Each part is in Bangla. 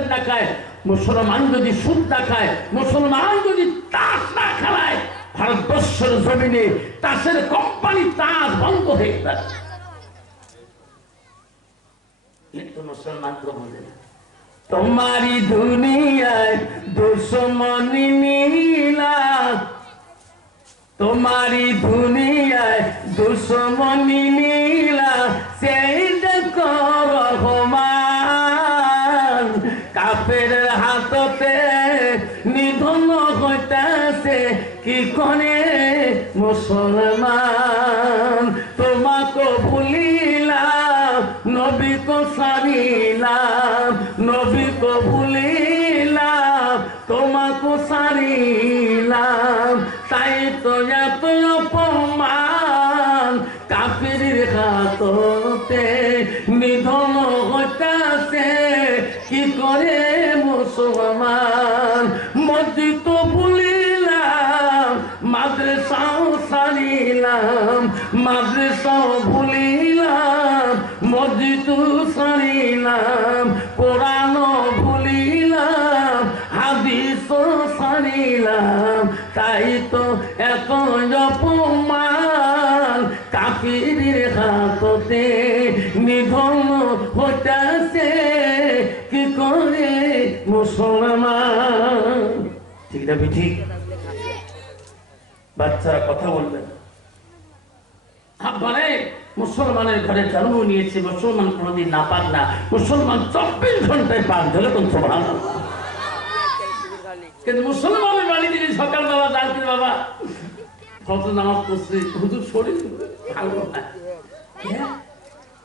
সিগারেট না খায় মুসলমান যদি সুদ না খায় মুসলমান যদি তাস না খেলায়, ভারতবর্ষের জমিনে তাসের কোম্পানি তাস বন্ধ হয়ে না। তোমারি দুনিয়ায় দুশ্মনী নীলা তোমারি দুনিয়ায় দুশ্মনী নিধন হইতাছে, কি করে মুসলমান? তোমাকে ভুলিলাম নবী কো সারিলাম নবী কো ভুলিলাম, তোমাকে সারিলাম তাই তো এত অপমান কাফির হাততে। নিধন হইতাছে, কি করে মুসলমান? ঠিক না বাচ্চারা কথা বলবেন। মানে মুসলমানের ঘরে জন্ম নিয়েছে, মুসলমান কোনোদিন না পাক না। মুসলমান চব্বিশ ঘন্টায় পাক ধরে কোন সমান কিন্তু মুসলমানের বাড়ি থেকে সকালবেলা ডাকতে বাবা? কত নামাজ পড়ছে। হুজুর শরীর ভালো নয় হ্যাঁ?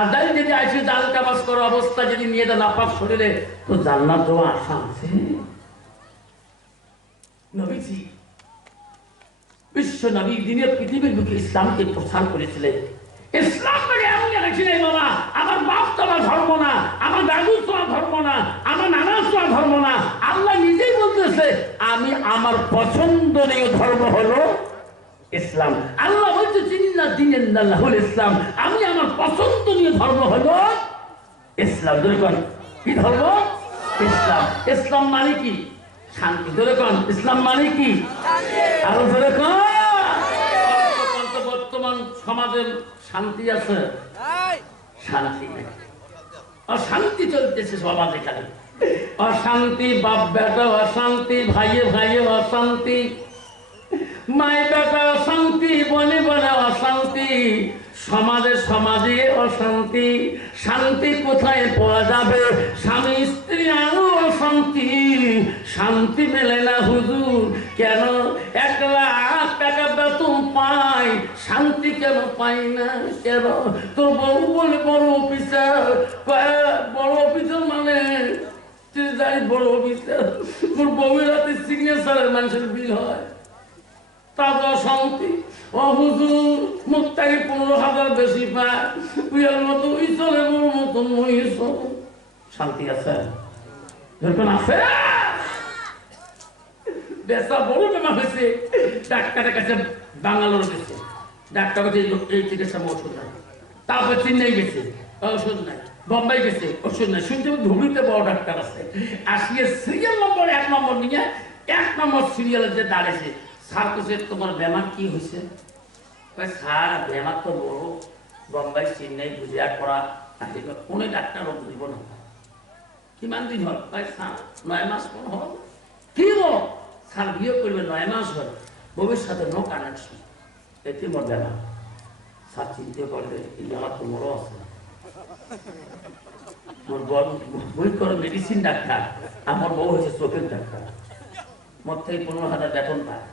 আদায় যদি আসে জাল কাবাস করার অবস্থা যদি নিয়ে দেন আপাত শরীরে, তো জান্নাত দেওয়া আশা আছে। নবীজি বিশ্ব নবী দিনের পৃথিবীর বুকে ইসলামকে প্রসার করেছিলেন। ইসলাম মানে এমন বাবা, আমার বাপ ধর্ম না, আমার দাদু ধর্ম না, আমার নানা তোমার ধর্ম না। আল্লাহ নিজেই বলতেছে, আমি আমার পছন্দনীয় ধর্ম হলো ইসলাম। আল্লাহ বলছে চিন্না দিনের ইসলাম। পছন্দনীয় ধর্ম হলো ইসলাম। ধরে কন। কি ধর্ম? ইসলাম। ইসলাম মানে কি? শান্তি। ধরে কন। ইসলাম মানে কি? আরও ধরে কন। কত বর্তমান সমাজের শান্তি আছে? শান্তি নেই। অশান্তি চলতেছে সমাজে খালি অশান্তি বাপ বেটা অশান্তি ভাইয়ে ভাইয়ে অশান্তি মাই বেটা অশান্তি, বলে বলে অশান্তি। সমাজে সমাজে অশান্তি। শান্তি কোথায় পাওয়া যাবে? স্বামী স্ত্রী আরও অশান্তি। শান্তি মেলে না হুজুর। কেন? এক লাখ টাকা বেতন পাই শান্তি কেন পাই না? কেন? তোর বউ বলে বড় অফিসার। বড় অফিসার মানে? তুই জানিস বড় অফিসার। তোর বউয়ের হাতে সিগনেচারের মানুষের বিল হয়। তাজা ডাক্তারের চিকিৎসা ওষুধ নাই। তারপর চেন্নাই গেছে। ওষুধ নাই। বোম্বাই গেছে। ওষুধ নাই। শুনতে ধুবড়িতে বড় ডাক্তার আছে। আসিয়ে সিরিয়াল নম্বর এক নম্বর নিয়ে, এক নম্বর সিরিয়ালে যে দাঁড়িয়েছে। স্যার কাছে তোমার বেমার কি হয়েছে স্যার বেমার তো বড় বোম্বাই, চেন্নাই গুজরাট করা কোনো ডাক্তার রোগ দিব না কিমান দিন হল? কয় স্যার নয় মাস কোন হল। কি গো স্যার বিয়ে করবে নয় মাস হল। সাথে নো কানেকশন এতে মোর বেমা স্যার চিনতে পারলে এই তো বড় আছে। মোর বড় বই করো মেডিসিন ডাক্তার আমার বউ হচ্ছে চোখের ডাক্তার মোর থেকে পনেরো হাজার বেতন পায়।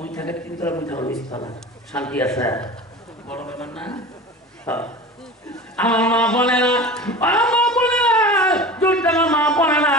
ওই থাকে বুঝতে হবে শান্তি আছে। বড় ব্যাপার না? হ্যাঁ। আমার মা বলে না আমার মা বলে না দুধ মা বলে না।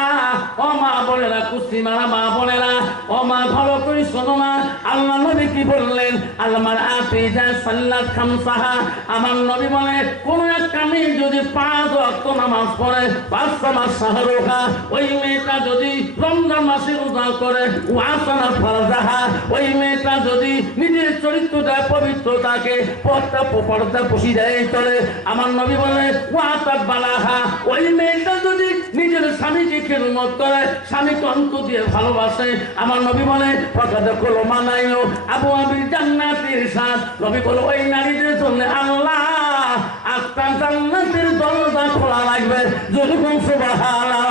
ও মা বোনেরা কুস্তি মারা মা বোনেরা ও মা ভালো করে শোনো মা আল্লাহ নবী কি বললেন? আল্লাহ আপনি যা সাল্লাত খামসাহা, আমার নবী বলে, কোন একটা মেয়ে যদি পাঁচ ওয়াক্ত নামাজ পড়ে পাঁচ মাস সাহারোহা ওই মেয়েটা যদি রমজান মাসে রোজা করে, ওয়াসানা ফরজাহা, ওই মেয়েটা যদি নিজের চরিত্রটা পবিত্রতাকে পর্দা পর্দা পুষি দেয় চলে। আমার নবী বলে ওয়াতাত বালাহা, ওই মেয়েটা যদি নিজের স্বামীকে খেদমত করে, স্বামীকে অন্ত দিয়ে ভালোবাসে, আমার নবী বলে, ফকাদ কলো মানাইও আবু আবির জান্নাতের আল্লাহ আত্মা জান্নাতের দরজা খোলা লাগবে। যদি সুবহানাল্লাহ